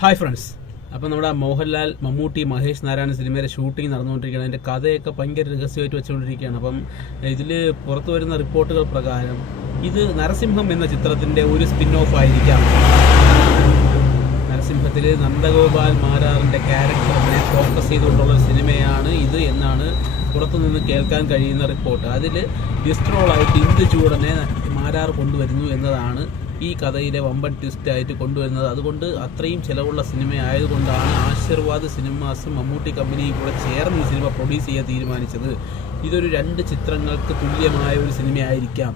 Hi friends. അപ്പം നമ്മുടെ മോഹൻലാൽ, മമ്മൂട്ടി, മഹേഷ് നാരായണൻ സിനിമയുടെ ഷൂട്ടിംഗ് നടന്നുകൊണ്ടിരിക്കുകയാണ്. അതിൻ്റെ കഥയൊക്കെ ഭയങ്കര രഹസ്യമായിട്ട് വെച്ചുകൊണ്ടിരിക്കുകയാണ്. അപ്പം ഇതിൽ പുറത്തു വരുന്ന റിപ്പോർട്ടുകൾ പ്രകാരം ഇത് നരസിംഹം എന്ന ചിത്രത്തിൻ്റെ ഒരു സ്പിൻ ഓഫ് ആയിരിക്കാം. നരസിംഹത്തിൽ നന്ദഗോപാൽ മാരാറിൻ്റെ ക്യാരക്ടറിനെ ഫോക്കസ് ചെയ്തുകൊണ്ടുള്ള സിനിമയാണ് ഇത് എന്നാണ് പുറത്തുനിന്ന് കേൾക്കാൻ കഴിയുന്ന റിപ്പോർട്ട്. അതിൽ ഡിസ്ട്രോളായിട്ട് ഇന്ദുചൂടനെ മാരാർ കൊണ്ടുവരുന്നു എന്നതാണ് ഈ കഥയിലെ വമ്പൻ ട്വിസ്റ്റായിട്ട് കൊണ്ടുവരുന്നത്. അതുകൊണ്ട് അത്രയും ചിലവുള്ള സിനിമ ആയതുകൊണ്ടാണ് ആശീർവാദ് സിനിമാസും മമ്മൂട്ടി കമ്പനിയും കൂടെ ചേർന്ന് ഈ സിനിമ പ്രൊഡ്യൂസ് ചെയ്യാൻ തീരുമാനിച്ചത്. ഇതൊരു 2 ചിത്രങ്ങൾക്ക് തുല്യമായ ഒരു സിനിമയായിരിക്കാം.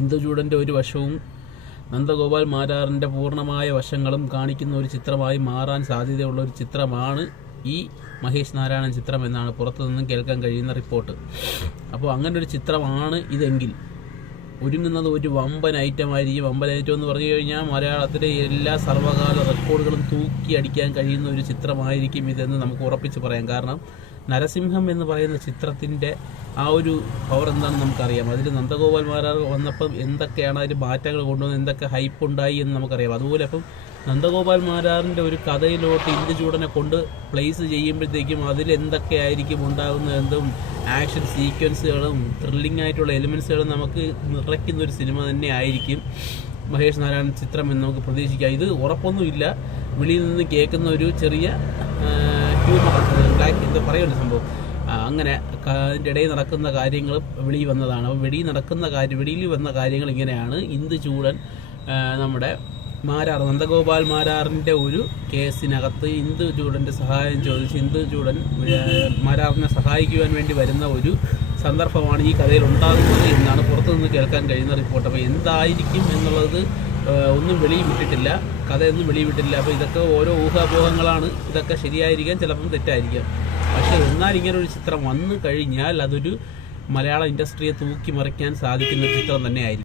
ഇന്ദുചൂടൻ്റെ ഒരു വശവും നന്ദഗോപാൽ മാരാറിൻ്റെ പൂർണ്ണമായ വശങ്ങളും കാണിക്കുന്ന ഒരു ചിത്രമായി മാറാൻ സാധ്യതയുള്ള ഒരു ചിത്രമാണ് ഈ മഹേഷ് നാരായണൻ ചിത്രം എന്നാണ് പുറത്തുനിന്നും കേൾക്കാൻ കഴിയുന്ന റിപ്പോർട്ട്. അപ്പോൾ അങ്ങനൊരു ചിത്രമാണ് ഇതെങ്കിൽ ഒരുങ്ങുന്നത് ഒരു വമ്പൻ ഐറ്റമായിരിക്കും. വമ്പൻ ഐറ്റം എന്ന് പറഞ്ഞു കഴിഞ്ഞാൽ മലയാളത്തിലെ എല്ലാ സർവ്വകാല റെക്കോർഡുകളും തൂക്കി അടിക്കാൻ കഴിയുന്ന ഒരു ചിത്രമായിരിക്കും ഇതെന്ന് നമുക്ക് ഉറപ്പിച്ച് പറയാം. കാരണം നരസിംഹം എന്ന് പറയുന്ന ചിത്രത്തിൻ്റെ ആ ഒരു പവർ എന്താണെന്ന് നമുക്കറിയാം. അതിൽ നന്ദഗോപാൽ മാരാർ വന്നപ്പം എന്തൊക്കെയാണ് അതിൽ മാറ്റങ്ങൾ കൊണ്ടുവന്ന് എന്തൊക്കെ ഹൈപ്പ് ഉണ്ടായി എന്ന് നമുക്കറിയാം. അതുപോലെ അപ്പം നന്ദഗോപാൽ മാരാറിൻ്റെ ഒരു കഥയിലോട്ട് ഇന്ദുചൂടനെ കൊണ്ട് പ്ലേസ് ചെയ്യുമ്പോഴത്തേക്കും അതിലെന്തൊക്കെയായിരിക്കും ഉണ്ടാകുന്ന എന്തും ആക്ഷൻ സീക്വൻസുകളും ത്രില്ലിംഗ് ആയിട്ടുള്ള എലിമെൻസുകളും നമുക്ക് നിറയ്ക്കുന്ന ഒരു സിനിമ തന്നെ ആയിരിക്കും മഹേഷ് നാരായണൻ ചിത്രം എന്ന് നമുക്ക് പ്രതീക്ഷിക്കാം. ഇത് ഉറപ്പൊന്നുമില്ല, വെളിയിൽ നിന്ന് കേൾക്കുന്ന ഒരു ചെറിയ ഹ്യൂമർ ബ്ലാക്ക് എന്താ പറയുന്ന സംഭവം. അങ്ങനെ അതിൻ്റെ ഇടയിൽ നടക്കുന്ന കാര്യങ്ങൾ വെളിയിൽ വന്നതാണ്. അപ്പോൾ വെളിയിൽ വന്ന കാര്യങ്ങൾ ഇങ്ങനെയാണ്. ഇന്ദുചൂടൻ നമ്മുടെ മാരാർ, നന്ദഗോപാൽ മാരാറിൻ്റെ ഒരു കേസിനകത്ത് ഇന്ദുചൂടൻ്റെ സഹായം ചോദിച്ച് ഇന്ദുചൂടൻ മാരാറിനെ സഹായിക്കുവാൻ വേണ്ടി വരുന്ന ഒരു സന്ദർഭമാണ് ഈ കഥയിൽ ഉണ്ടാകുന്നത് എന്നാണ് പുറത്തുനിന്ന് കേൾക്കാൻ കഴിയുന്ന റിപ്പോർട്ട്. അപ്പോൾ എന്തായിരിക്കും എന്നുള്ളത് ഒന്നും വെളിയിൽ വിട്ടിട്ടില്ല, കഥയൊന്നും വെളിയിൽ വിട്ടില്ല. അപ്പോൾ ഇതൊക്കെ ഓരോ ഊഹാപോഹങ്ങളാണ്. ഇതൊക്കെ ശരിയായിരിക്കാം, ചിലപ്പം തെറ്റായിരിക്കാം. പക്ഷേ എന്നാൽ ഇങ്ങനൊരു ചിത്രം വന്നു കഴിഞ്ഞാൽ അതൊരു മലയാള ഇൻഡസ്ട്രിയെ തൂക്കി മറിക്കാൻ സാധിക്കുന്ന ഒരു ചിത്രം തന്നെയായിരിക്കും.